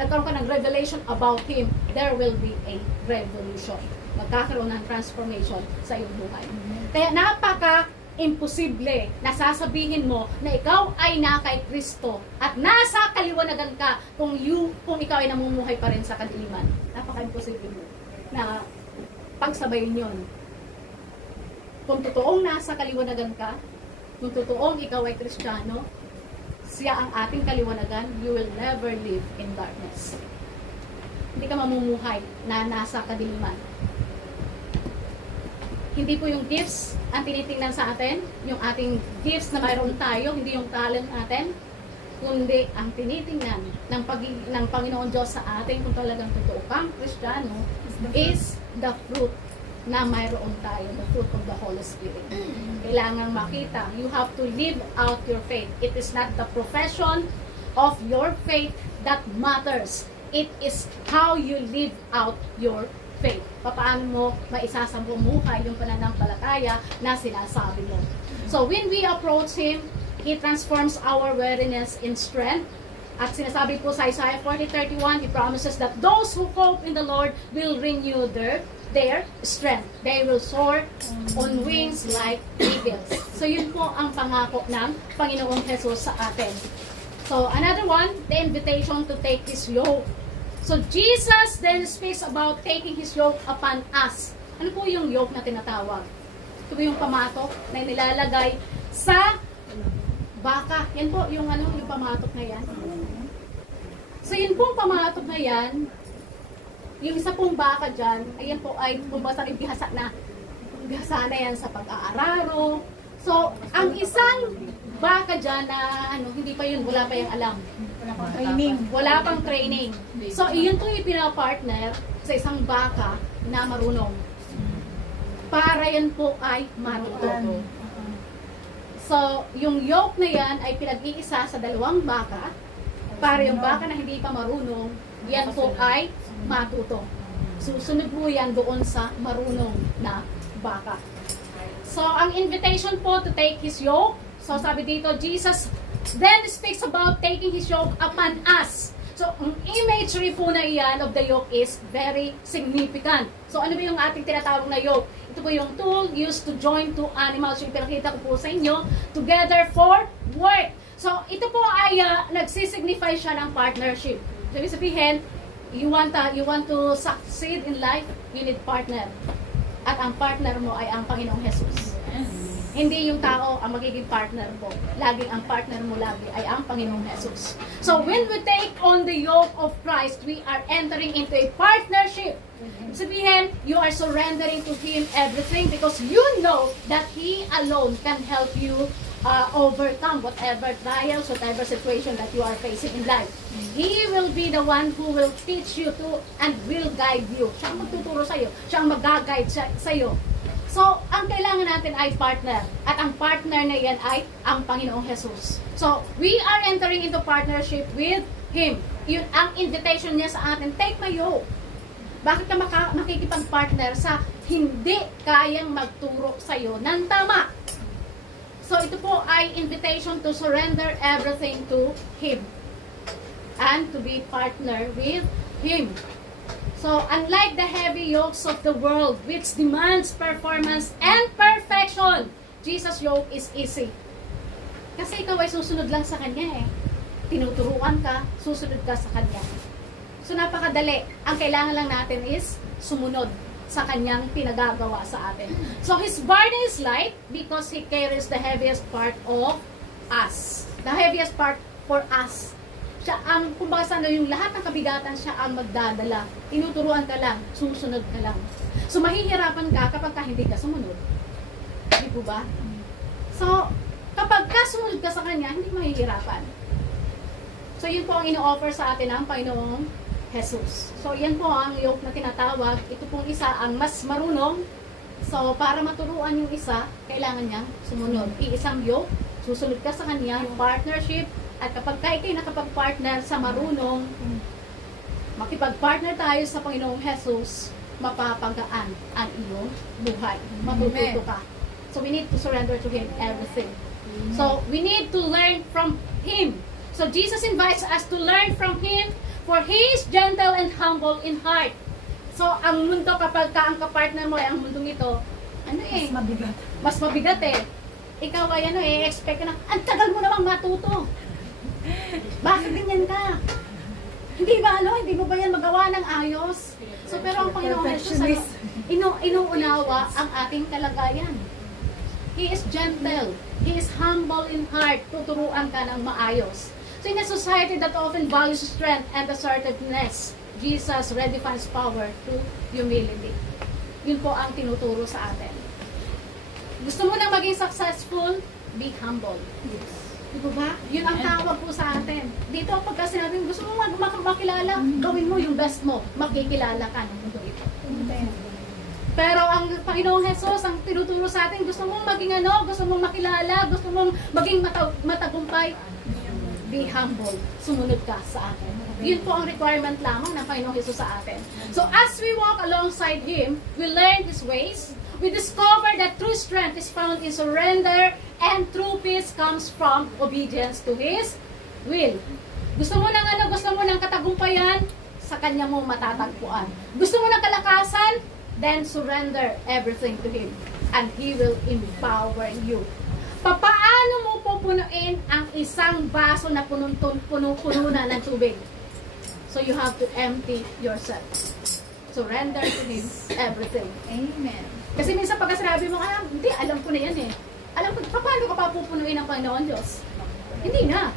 nagkaroon ka ng revelation about Him, there will be a revolution. Magkakaroon ng transformation sa iyong buhay. Kaya napaka-imposible na sasabihin mo na ikaw ay na kay Kristo at nasa kaliwanagan ka kung ikaw ay namumuhay pa rin sa kadiliman. Napaka-imposible mo na pagsabayin yun. Kung totoong nasa kaliwanagan ka, kung totoong ikaw ay Kristiyano, siya ang ating kaliwanagan, you will never live in darkness. Hindi ka mamumuhay na nasa kadiliman. Hindi po yung gifts ang tinitingnan sa atin, yung ating gifts na mayroon tayo, hindi yung talent natin, kundi ang tinitingnan ng Panginoon Diyos sa atin, kung talagang totoo kang Kristiyano, is the fruit na mayroon tayo, the fruit of the Holy Spirit. Kailangan makita, you have to live out your faith. It is not the profession of your faith that matters. It is how you live out your faith. Paano mo maisasabuhay yung pananampalataya na sinasabi mo. So when we approach Him, He transforms our weariness in strength. At sinasabi po sa Isaiah 40:31, He promises that those who hope in the Lord will renew their strength. They will soar on wings like eagles. So yun po ang pangako ng Panginoong Jesus sa atin. So another one, the invitation to take His yoke. So Jesus then speaks about taking His yoke upon us. Ano po yung yoke na tinatawag? Ito po yung pamatok na nilalagay sa baka. Yan po yung yung pamatok na yan. So yun pong pamatok na yan, yung isa pong baka dyan, ayan po ay bumasa ng bihasa na yan sa pag-aararo. So, ang isang baka dyan na hindi pa yun, wala pa yung alam. Wala pang training. So, iyon po yung pinapartner sa isang baka na marunong. Para yan po ay matuto. So, yung yoke na yan ay pinag-iisa sa dalawang baka. Para yung baka na hindi pa marunong, yan po ay matuto. Susunod mo yan doon sa marunong na baka. So, ang invitation po to take His yoke. So, sabi dito, Jesus then speaks about taking His yoke upon us. So, ang imagery po na iyan of the yoke is very significant. So, ano ba yung ating tinatawag na yoke? Ito po yung tool used to join two animals. Yung pinakita ko po sa inyo, together for work. So, ito po ay nagsisignify siya ng partnership. So, ibig sabihin, you want to succeed in life, you need partner. At ang partner mo ay ang Panginoong Jesus. Hindi yung tao ang magiging partner mo. Laging ang partner mo lagi ay ang Panginoong Jesus. So, when we take on the yoke of Christ, we are entering into a partnership. Sabihin, you are surrendering to Him everything because you know that He alone can help you overcome whatever trials, whatever situation that you are facing in life. He will be the one who will teach you to and will guide you. Siya ang magtuturo sa iyo. Siya ang mag-guide sa iyo. So, ang kailangan natin ay partner. At ang partner na yan ay ang Panginoong Jesus. So, we are entering into partnership with Him. Yun ang invitation niya sa atin. Take my yoke. Bakit ka makikipag-partner sa hindi kayang magturo sa iyo ng tama? So, ito po ay invitation to surrender everything to Him. And to be partner with Him. So, unlike the heavy yokes of the world, which demands performance and perfection, Jesus' yoke is easy. Kasi ikaw ay susunod lang sa Kanya eh. Tinuturuan ka, susunod ka sa Kanya. So, napakadali. Ang kailangan lang natin is sumunod sa Kanyang pinagagawa sa atin. So, His burden is light because He carries the heaviest part of us. The heaviest part for us. Siya ang, kumbaga sana yung lahat ng kabigatan, siya ang magdadala. Tinuturuan ka lang, susunod ka lang. So, mahihirapan ka kapag ka hindi ka sumunod. Hindi po ba? So, kapag ka sumunod ka sa Kanya, hindi mahihirapan. So, yun po ang ino-offer sa atin ng Panginoong Jesus. So, yan po ang yoke na tinatawag. Ito pong isa ang mas marunong. So, para maturuan yung isa, kailangan niya sumunod. Iisang yoke, susunod ka sa Kanya, yung partnership. At kapag kayo nakapag-partner sa marunong, makipag-partner tayo sa Panginoong Jesus, mapapagaan ang iyong buhay. Matututo ka. So, we need to surrender to Him everything. So, we need to learn from Him. So, Jesus invites us to learn from Him For He is gentle and humble in heart. So, ang mundo kapag ka ang kapartner mo ay ang mundong ito, ano eh? Mas mabigat. Mas mabigat eh. Ikaw ay ano eh, expect ka na, ang tagal mo namang matuto. Bakit ganyan ka? Hindi ba ano, hindi mo ba yan magawa ng ayos? So, pero ang Panginoon Jesus, ano, inuunawa ang ating kalagayan. He is gentle. He is humble in heart. Tuturuan ka ng maayos. So, in a society that often values strength and assertiveness, Jesus redefines power to humility. Yun po ang tinuturo sa atin. Gusto mo na maging successful? Be humble. Yes. Di ba? Yun ang tawag po sa atin. Dito, pagka sinabi, gusto mo makilala, gawin mo yung best mo. Makikilala ka ng mundo ito. Pero ang Panginoong Jesus, ang tinuturo sa atin, gusto mong maging ano, gusto mong makilala, gusto mong maging matagumpay, be humble. Sumunod ka sa atin. Yun po ang requirement lamang ng Panginoong Jesus sa atin. So as we walk alongside Him, we learn His ways, we discover that true strength is found in surrender, and true peace comes from obedience to His will. Gusto mo ng ano, gusto mo ng katagumpayan, sa Kanya mo matatagpuan. Gusto mo ng kalakasan, then surrender everything to Him, and He will empower you. Paano mo pupunuin ang isang baso na puno na ng tubig? So you have to empty yourself. Surrender to Him everything. Amen. Kasi minsan pagka sinabi mo, hindi, alam ko na yan eh. Alam ko, paano ka pa pupunuin ng Panginoon Diyos? Hindi na.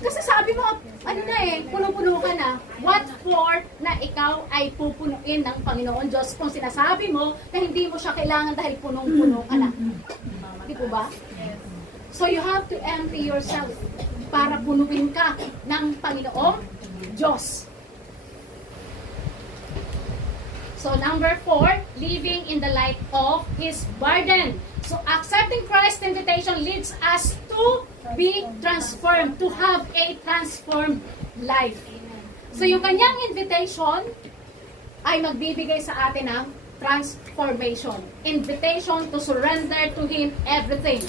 Kasi sabi mo, ano na eh, puno-puno ka na. What for na ikaw ay pupunuin ng Panginoon Diyos kung sinasabi mo na hindi mo siya kailangan dahil punong-puno ka na? Di po ba? So you have to empty yourself para punuin ka ng Panginoong Diyos. So number 4, living in the light of His burden. So accepting Christ's invitation leads us to be transformed, to have a transformed life. So yung kanyang invitation ay magbibigay sa atin ng transformation. Invitation to surrender to Him everything.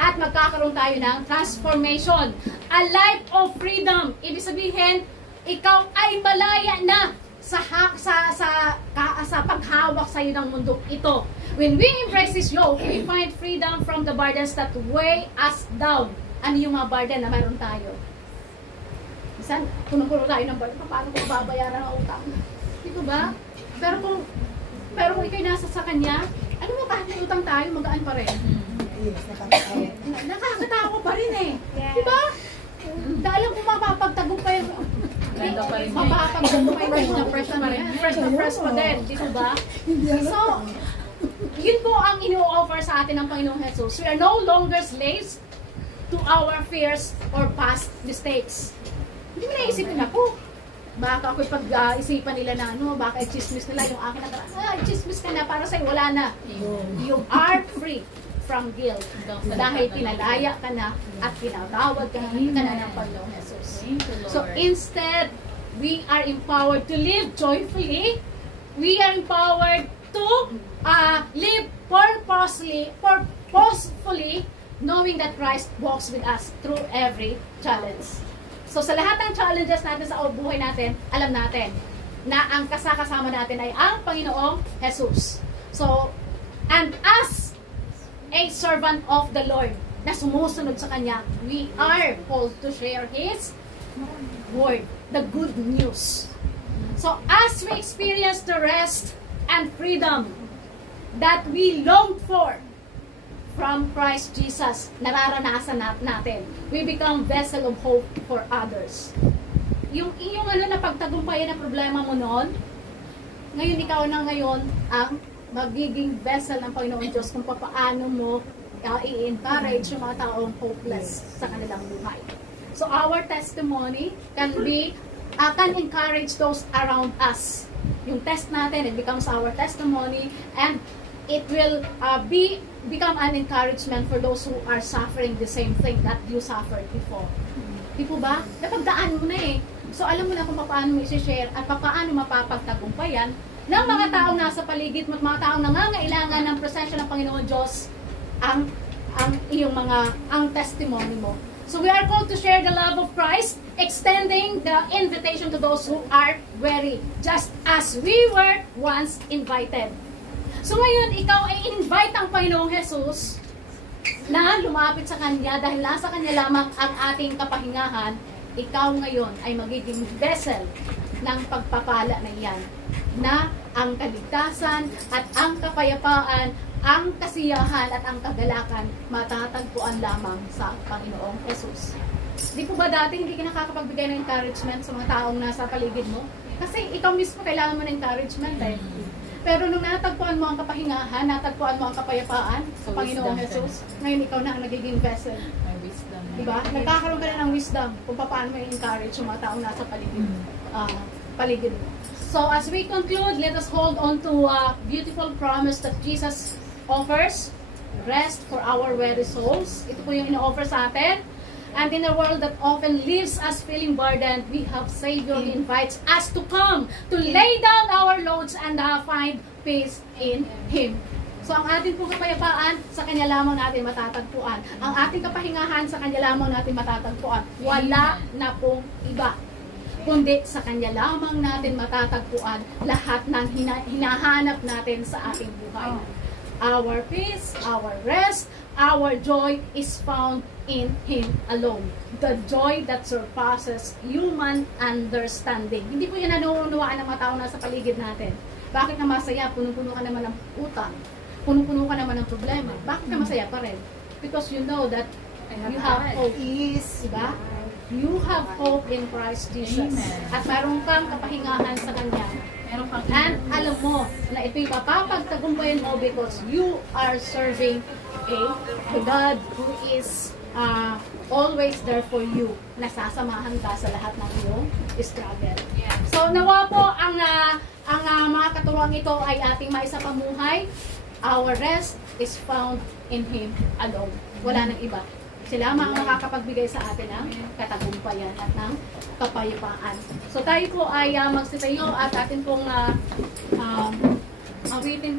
At magkakaroon tayo ng transformation. A life of freedom. Ibig sabihin, ikaw ay malaya na sa paghawak sa iyo ng mundo ito. When we embrace His yoke, we find freedom from the burdens that weigh us down. Ano yung mga burden na mayroon tayo? Minsan, puno-puno tayo ng burden, paano kung babayaran ang utang? Dito ba? Pero kung ikay nasa sa Kanya, ano mo, kahit may utang tayo, magaan pa rin. Nakakatawa pa rin eh. Diba? Dahil kung mapapagtagumpay mo, mapapagtagumpay mo, fresh na fresh pa din. Dito ba? So, yun po ang ino-offer sa atin ng Panginoong Jesus. We are no longer slaves to our fears or past mistakes. Hindi mo naisipin ako. Baka ako'y pag-isipan nila na ano, baka i-chismis nila yung akin na i-chismis ka na para sa'yo, wala na. You are free from guilt dahil pinalaya ka na at pinatawad ka na ng Panginoong Jesus. So instead, we are empowered to live joyfully. We are empowered to live purposefully, knowing that Christ walks with us through every challenge. So sa lahat ng challenges natin sa buhay natin, alam natin na ang kasama natin ay ang Panginoong Jesus. So, and as a servant of the Lord na sumusunod sa Kanya, we are called to share His word, the good news. So as we experience the rest and freedom that we long for from Christ Jesus, nararanasan natin. We become vessel of hope for others. Yung ano na pagtagumpayan na problema mo noon, ngayon ikaw na ngayon ang magiging vessel ng Panginoon Diyos kung paano mo i-encourage yung mga taong hopeless sa kanilang buhay. So our testimony can encourage those around us. Yung test natin, it becomes our testimony, and it will become an encouragement for those who are suffering the same thing that you suffered before. Di po ba? Napagdaan mo na eh. So alam mo na kung paano mo i-share at paano mapapagtagumpayan ng mga taong nasa paligid mo at mga taong nangangailangan ng presensya ng Panginoon Diyos ang testimony mo. So we are called to share the love of Christ, extending the invitation to those who are weary, just as we were once invited. So ngayon, ikaw ay invite ang Panginoong Jesus na lumapit sa Kanya dahil nasa Kanya lamang ang ating kapahingahan. Ikaw ngayon ay magiging vessel ng pagpapala na iyan, na ang kaligtasan at ang kapayapaan, ang kasiyahan at ang kagalakan matatagpuan lamang sa Panginoong Jesus. Di po ba dati hindi ka nakakapagbigay ng encouragement sa mga taong nasa paligid mo? Kasi ikaw mismo kailangan mo ng encouragement eh. Pero nung natagpuan mo ang kapahingahan, natagpuan mo ang kapayapaan sa Panginoong Jesus, ngayon ikaw na ang nagiging vessel. May wisdom. Diba? Nagkakaroon ka na ng wisdom kung paano mo i-encourage yung mga taong nasa paligid mo. So as we conclude, let us hold on to a beautiful promise that Jesus offers. Rest for our weary souls. Ito po yung ino-offer sa atin. And in a world that often leaves us feeling burdened, we have Savior who invites us to come, to lay down our loads and find peace in Him. So ang ating pong kapayapaan, sa Kanya lamang natin matatagpuan. Ang ating kapahingahan, sa Kanya lamang natin matatagpuan. Wala na pong iba, kundi sa Kanya lamang natin matatagpuan lahat ng hinahanap natin sa ating buhay. Our peace, our rest, our joy is found in Him alone. The joy that surpasses human understanding. Hindi po yan nanuunawaan ng mga tao nasa paligid natin. Bakit na masaya? Punong-puno ka naman ng utang. Punong-puno ka naman ng problema. Bakit na masaya pa rin? Because you know that you have hope. Diba? You have hope in Christ Jesus. Amen. At mayroon kang kapahingahan sa Kanya. And alam mo na ito'y mapapagtagumpayan mo because you are serving a God who is always there for you. Nasasamahan ka sa lahat ng iyong struggle. So nawa po ang mga katuruan ito ay ating maisapamuhay. Our rest is found in Him alone. Wala nang iba. Sila ang makakapagbigay sa atin ng katagumpayan at ng kapayapaan. So tayo po ay magsitayo at atin pong awitin po